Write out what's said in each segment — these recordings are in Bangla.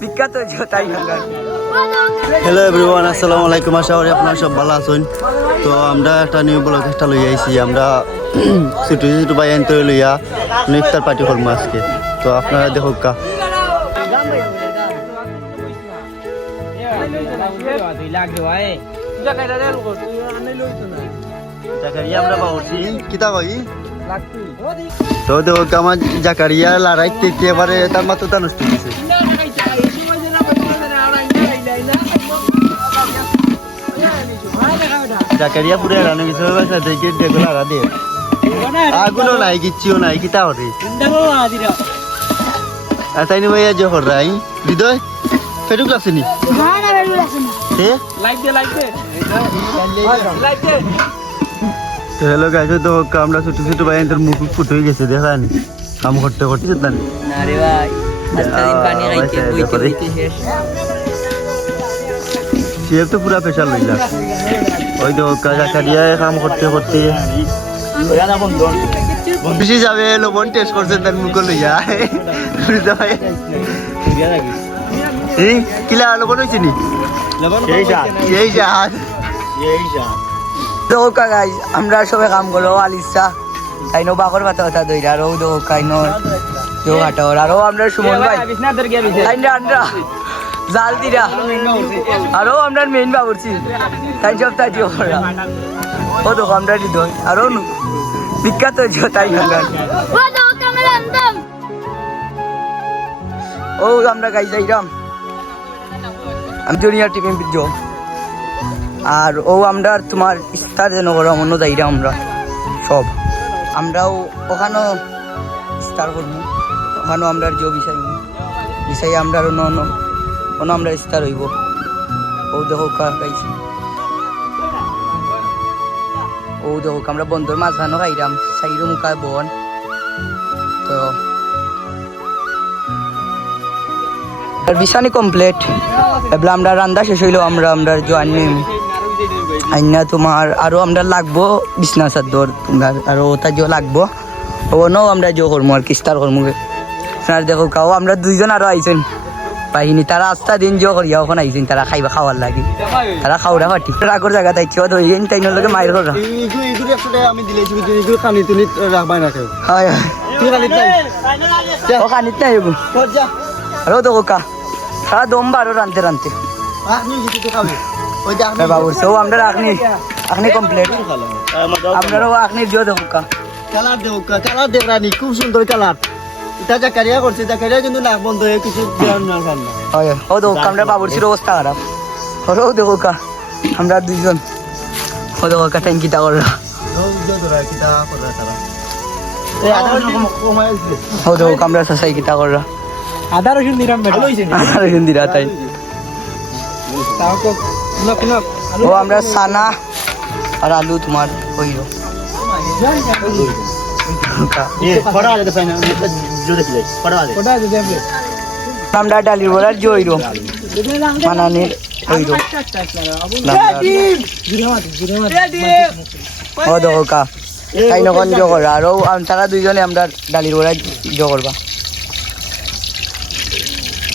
বিখ্যাত তাই হ্যালো এভরিওয়ান আসসালামু আলাইকুম। আশা করি আপনারা সব ভালো আছেন। তো আমরা একটা নিউ ব্লগ একটা লই আইছি। আমরা ছোটো ছোটো ভাই আনতে লইয়া ইফতার পার্টি করব আজকে। তো আপনারা দেখো কা। জাকারিয়া আমরা পাবছি কিতা কই তো দেখো কা আমার জাকারিয়া লড়াই তেতে এবারে তার মাত্র তা নষ্ট দিছে জাকারিয়া পুরে রানে কিছু বাসা দেখে দেখো লাগা দিয়ে। আগুনও নাই কিচ্ছুও নাই কিতা হরে আর তাই নিয়ে ভাইয়া যে হর রাই হৃদয় ফেটুক লাগছে নি হে? তো হ্যালো গাইজ তো আমরা ছোট ছোট ভাই তোর মুখ ফুট হয়ে গেছে দেখানি। কাম করতে করতে যেতাম না রে ভাই তো পুরা প্রেশার লইলা ওই তো জাকারিয়া কাম করতে করতে। বেশি যাবে লবণ টেস্ট করছে তার মুখ লইয়া। হৃদয় ভাই এই কিলা লবণ হয়েছে নি? এই জাহাজ দেখো গাইজ আমরা সবাই কাম করো আলিসা কাইনো বাকর পাতা কথা দইরা আর কাইনো কাটাওর আরও আমরা সুমন ভাই। জাল দিরা আরও আমরা মেইন বাবুরছি তাই সব তাই দিও ও দেখো আমরা হৃদয় আরও বিখ্যাত যে তাই ও আমরা গাই যাইরাম আমি জুনিয়র টিম বিদ্যো আর ও আমরা তোমার ইস্তার যেন করা, অন্য যাইরা আমরা। সব। আমরাও ওখানেও ইস্তার করব। ওখানেও আমরা জো বিষয় বিষয় আমরা অন্য অন্য অন্য আমরা ইস্তার হইব। ও দেখো গাইছি। ও দেখো আমরা বন্ধুর মাঝখানো খাইরাম সাইরো মুখা বন। তো আর বিছানি কমপ্লিট এবার আমরা রান্না শেষ হইল আমরা আমরা জয়েন নিম আইনা তোমার আরও আমরা লাগবো বিছনা চাদর তোমার আরও ওটা যে লাগবো ওনো আমরা জো করব আর কিস্তার করব আপনার দেখো কাও আমরা দুইজন আরও আইছেন বাহিনী তারা আস্তা দিন জো করিয়া ওখানে আইছেন তারা খাইবা খাওয়ার লাগে তারা খাওয়া পাটি রাগর জায়গা তাই কেউ ধরিয়েন তাই নলকে মায়ের করা কিন্তু হয় হয় ও খানিত নাই এগো আরও তো কা সারা দম বারো রানতে রানতে আপনি কিছু তো খাবে ওই যে আপনি বাবু সো আমরা কমপ্লিট জো কা কালার দেব কালার দেব রানি খুব সুন্দর কালার এটা জাকারিয়া করছে জাকারিয়া কিন্তু নাক বন্ধ হয়ে কিছু দেওয়ার না খান না ও দেখো আমরা বাবুরছির অবস্থা খারাপ। দেখো কা আমরা দুইজন। ও দেখো কা ট্যাঙ্কিটা করল ও দেখো কা, আমরা সাসাই কিতা করল আদা রসুন আর হিন্দিরা তাই। তাও তো ও আমরা সানা আর আলু তোমার হইল আমরা ডালির বলার জইরো মানানির হইল ও দেখো তাই নখন জো করা তারা দুইজনে আমরা ডালির বলার জো করবা।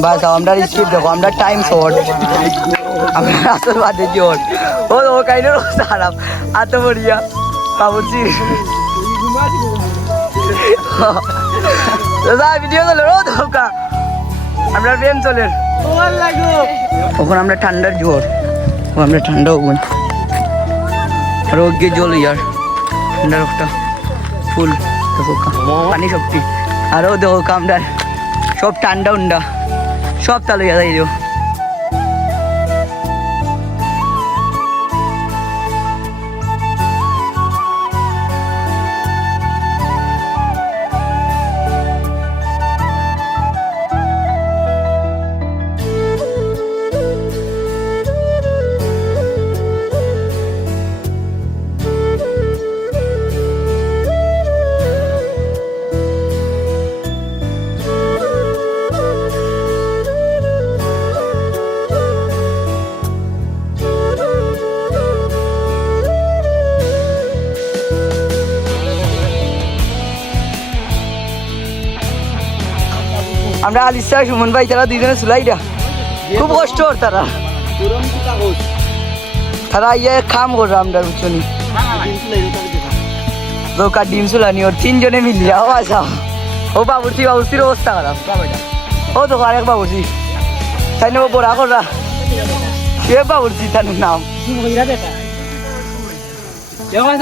বাস আমরা স্পিড দেখো, আমরা টাইম শর্ট আমরা আসল বাদে জোর। ও ও কাইনের খারাপ আত বড়িয়া ধোকা। আমরা ঠান্ডার জোর। আমরা ঠান্ডা আর। ইয়ার ফুল। পানি শক্তি। আরও দেখো আমরা সব ঠান্ডা উন্ডা। সব চালু যাই আমরা আলিসা সুমন ভাই তারা দুইজনে চুলাইটা খুব কষ্ট ওর তারা। তারা ইয়ে খাম করো আমরা বুঝছনি দোকান ডিম চুলানি ওর তিনজনে মিলিয়া ও আচ্ছা ও বাবুর্চি বাবুর্চির অবস্থা খারাপ। ও তো আরেক বাবুর্চি। তাই নেব বড়া করা। কে বাবুর্চি তার নাম।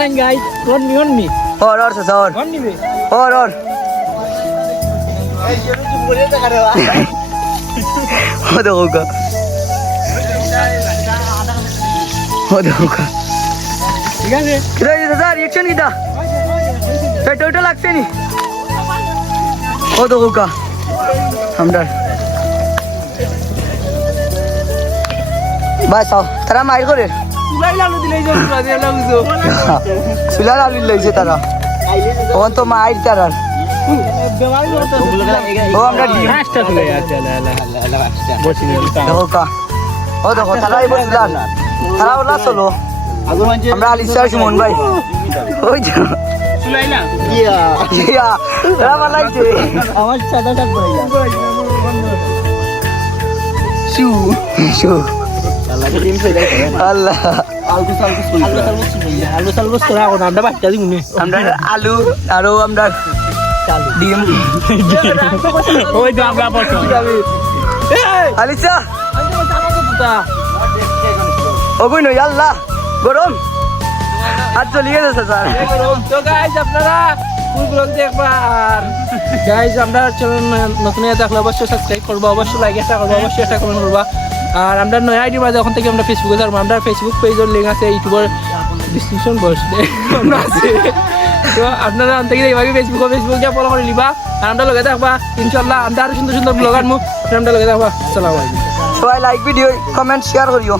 sang guys, kon ni kon ni. ওর ওর চাচা ওর Kon ni be. ও দেখো গা ও দেখো গা ঠিক আছে দাদা রিয়েকশন কিটা পেটে ওটা লাগছে নি ও দেখো গা বাই চাও তারা মাইর করে চুলার আলু লইছে তারা ওখান তো মাইর তারা বেমারি করতে ও আমরা ডিম। হাসটা তুলে আছে লা লা বসি দেখো কা ও দেখো তারা। বসলাম তারা ওলা চলো আমরা আলিশা সুমন ভাই। ওই যে। তুলাই না ইয়া তারা বানাইছে। আমার সাদা সাদা বইলা শু। শু আলু সালু আলু সালু তোরা কোন আমরা বাচ্চা দিমু নি। আমরা আলু আরও আমরা ওগুই নই আল্লাহ গরম আর চলে গেছে স্যার তো গাইজ আপনারা ফুল ব্লগ দেখবা আর গাইজ আমরা নতুন দেখলে অবশ্যই সাবস্ক্রাইব করব অবশ্যই লাইক একটা করব অবশ্যই একটা কমেন্ট করবা আর আমরা নয়া আইডি মাঝে ওখান থেকে আমরা ফেসবুকে থাকব আমরা ফেসবুক পেজের লিঙ্ক আছে ইউটিউবের ডিসক্রিপশন বক্স আমরা আছে তো আপনারা আন থেকে এইভাবে ফেসবুক ফেসবুক যা ফলো করে নিবা। আর আমরা লগে থাকবা। ইনশাল্লাহ আমরা আরও সুন্দর সুন্দর ব্লগ আনব আমরা লগে থাকবা। আসসালামু আলাইকুম। সবাই লাইক ভিডিও কমেন্ট শেয়ার করিও।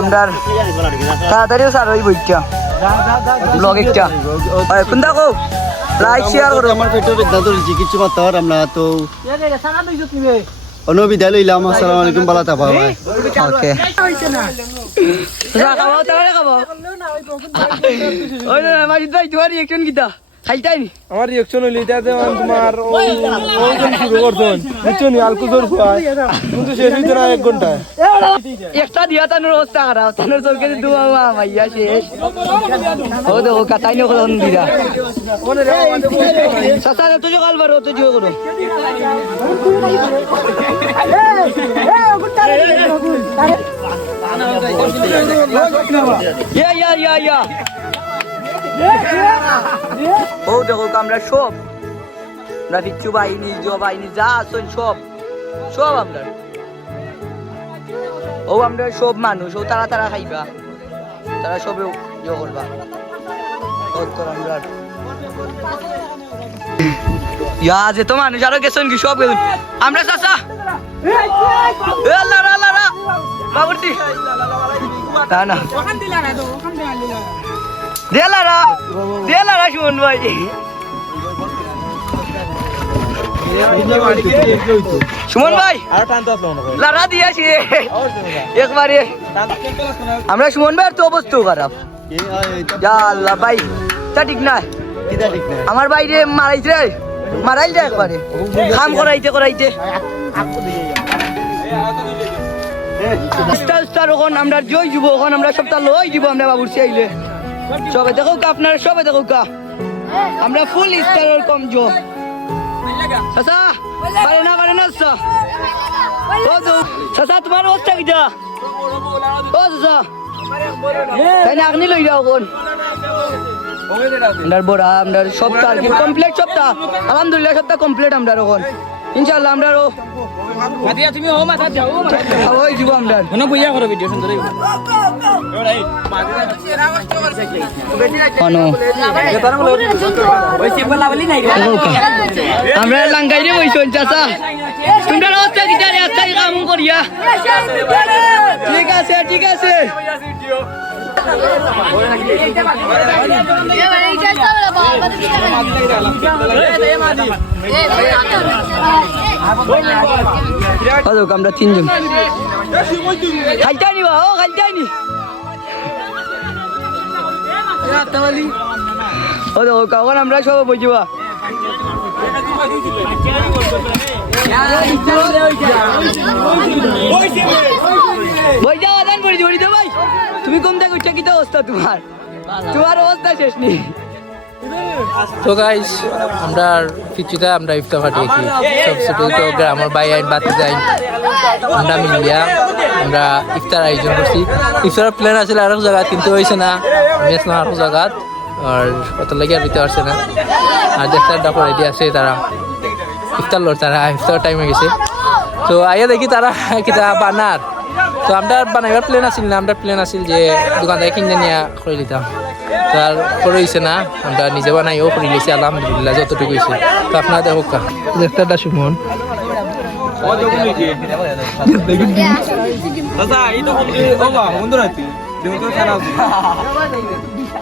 আমরা তাড়াতাড়িও স্যার ওই বইটা ব্লগ একটা কোন দেখো লাইক শেয়ার করো। আমার পেটে বেদনা ধরেছি কিছু মাত্র আমরা তো অনুবিদায় লইলাম আসসালামু আলাইকুম বালা থাকবা ভাই ওকে খাবাও তাড়াতাড়ি খাবাও ওই না মাজিদ ভাই তোমার রিয়েকশন কিটা খাইতাই আমার রিয়েকশন হইলে এটা যেমন তোমার ওজন শুরু করছেন বুঝছ নি আলকু জোর খুয়ায় কিন্তু শেষ হইতে না এক ঘন্টায় একটা দিয়া তানোর অবস্থা খারাপ তানোর চলকে দুয়া মা মাইয়া শেষ ও দেখো কাতাই নি কোন দিরা সাসা তো জগাল বারো তো জিও করো ইয়া ইয়া ইয়া ইয়া ও দেখো আমরা সব। আমরা পিচ্ছু বাহিনী, জো বাহিনী, যা আসুন সব। সব আমরা। ও আমরা সব মানুষ, ও তারা তারা খাইবা। তারা সবে ইয়ে করবা। আমরা। ইয়া যে তো মানুষ, আরও গেছেন কি সব? না না। শুন ভাই। সুমন ভাই আমরা সুমন তো অবস্থা খারাপ। আল্লাহ ভাই, তা ঠিক না। আমার বাইরে মারাইছে রে, মারাইল যায় একবারে। কাম করাইতে করাইতে ওখান আমরা জয় দিব, ওখান আমরা সপ্তাহ লই দিব, আমরা বাবুর চাইলে সবে দেখো কা আপনারা সবে দেখো কা আমরা ফুল স্টারের কম জো। চাচা, পারে না পারে না, চাচা। তোমার অবস্থা কিটা? ও, চাচা। তাই আগনি লই যাও কোন আমরার বড়া, আমরার সপ্তাহ কি কমপ্লিট সপ্তাহ। আলহামদুলিল্লাহ, সপ্তাহ কমপ্লিট আমরা এখন। ইনশাআল্লাহ আমরা মাতিয়া তুমি হো মাথা যাও ওই দিব আমরা মনে বুঝা করো ভিডিও সুন্দর অনু ওই সিম্পল লাভলি নাই আমরা লাঙ্গাই রে বইছন চাচা তোমরা অবস্থা কি জানি আজকে কাম করিয়া ঠিক আছে ঠিক আছে। হ্যালো, আমরা তিনজন। খাইতাই নি বা, ও খাইতাই নি ও দেখো, কখন আমরা সব তো ভাই। তুমি কম থাকো কি তো অবস্থা তোমার? তোমার অবস্থা শেষ নেই। তো গাইস আমরা কিছুটা আমরা ইফতার পার্টি কি সব ছোট ছোট গ্রামের বাই আইন বাতি যাই আমরা মিলিয়া, আমরা ইফতার আয়োজন করছি। ইফতারের প্ল্যান আছিল আর জায়গা কিন্তু হয়েছে না। আমি আসলাম আর এক জায়গাত, আর অত লাগে আর দিতে পারছে না। আর দেখতে করে দিয়ে আছে, তারা ইফতার লোর তারা ইফতার টাইম হয়ে গেছে। তো আইয়া দেখি তারা কিতা বানার। তো আমরা বানাইবার প্ল্যান আছিল না, আমরা প্ল্যান আছিল যে দোকান থেকে কিনে নিয়ে করে দিতাম। তার হয়েছে না আমরা নিজে বানাইও করে লিছি আলহামদুলিল্লাহ যতটুকু হয়েছে তো আপনারা দেখো কা দেখতে সুমন দাদা এই তো ও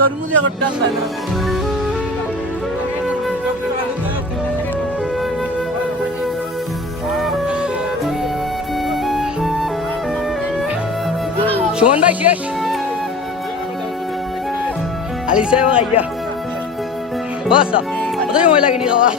তরমুজ এখন টাকা না। সুমন ভাই কে? আলিসা ভাইয়া বাসা কত সময় লাগেনি খাওয়া